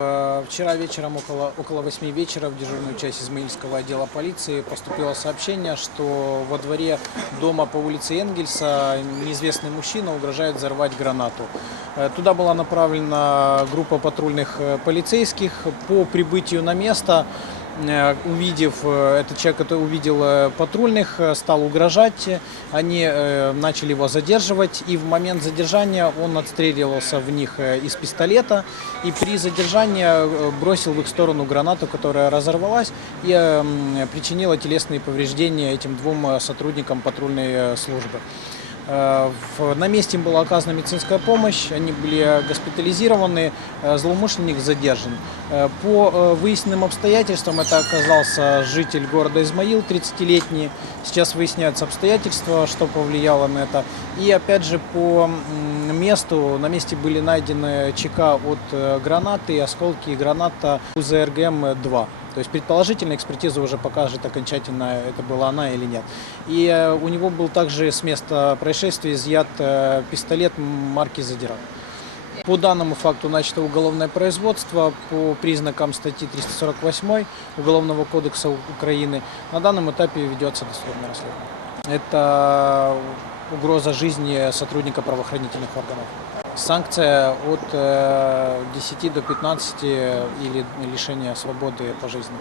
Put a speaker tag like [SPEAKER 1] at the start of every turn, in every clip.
[SPEAKER 1] Э, Вчера вечером около, около 8 вечера в дежурную часть Измаильского отдела полиции поступило сообщение, что во дворе дома по улице Энгельса неизвестный мужчина угрожает взорвать гранату. Э, Туда была направлена группа патрульных э, полицейских. По прибытию на место увидев, э, этот человек который увидел э, патрульных, э, стал угрожать, они э, начали его задерживать, и в момент задержания он отстреливался в них э, из пистолета, и при задержании э, бросил в их сторону гранату, которая разорвалась и э, причинила телесные повреждения этим двум э, сотрудникам патрульной э, службы. Э, На месте им была оказана медицинская помощь, они были госпитализированы, э, злоумышленник задержан. Э, По выясненным обстоятельствам это оказался житель города Измаил, 30-летний. Сейчас выясняются обстоятельства, что повлияло на это. И опять же по месту, на месте были найдены ЧК от гранаты, осколки граната УЗРГМ-2. То есть предположительно экспертиза уже покажет окончательно, это была она или нет. И э, у него был также с места происшествия изъят э, пистолет марки «Задирак». По данному факту начато уголовное производство по признакам статьи 348 Уголовного кодекса Украины. На данном этапе ведется досудебное расследование. Это угроза жизни сотрудника правоохранительных органов. Санкция от э, 10 до 15 или лишения свободы пожизненно.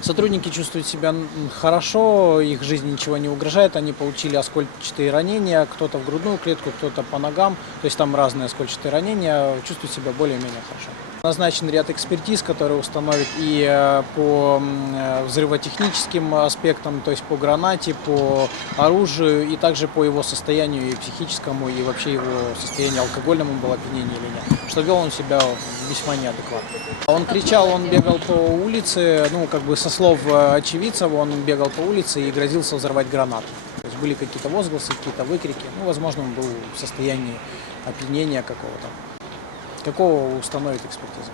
[SPEAKER 1] Сотрудники чувствуют себя хорошо, их жизни ничего не угрожает, они получили оскольчатые ранения, кто-то в грудную клетку, кто-то по ногам, то есть там разные оскольчатые ранения, чувствуют себя более-менее хорошо. Назначен ряд экспертиз, которые установят и э, по э, взрывотехническим аспектам, то есть по гранате, по оружию, и также по его состоянию и психическому, и вообще его состоянию алкогольному было опьянение или нет. Что вел он себя весьма неадекватно. Он кричал, он бегал по улице, ну, как бы со слов э, очевидцев, он бегал по улице и грозился взорвать гранату. То есть были какие-то возгласы, какие-то выкрики. Ну, возможно, он был в состоянии опьянения какого-то. Какого установит экспертиза?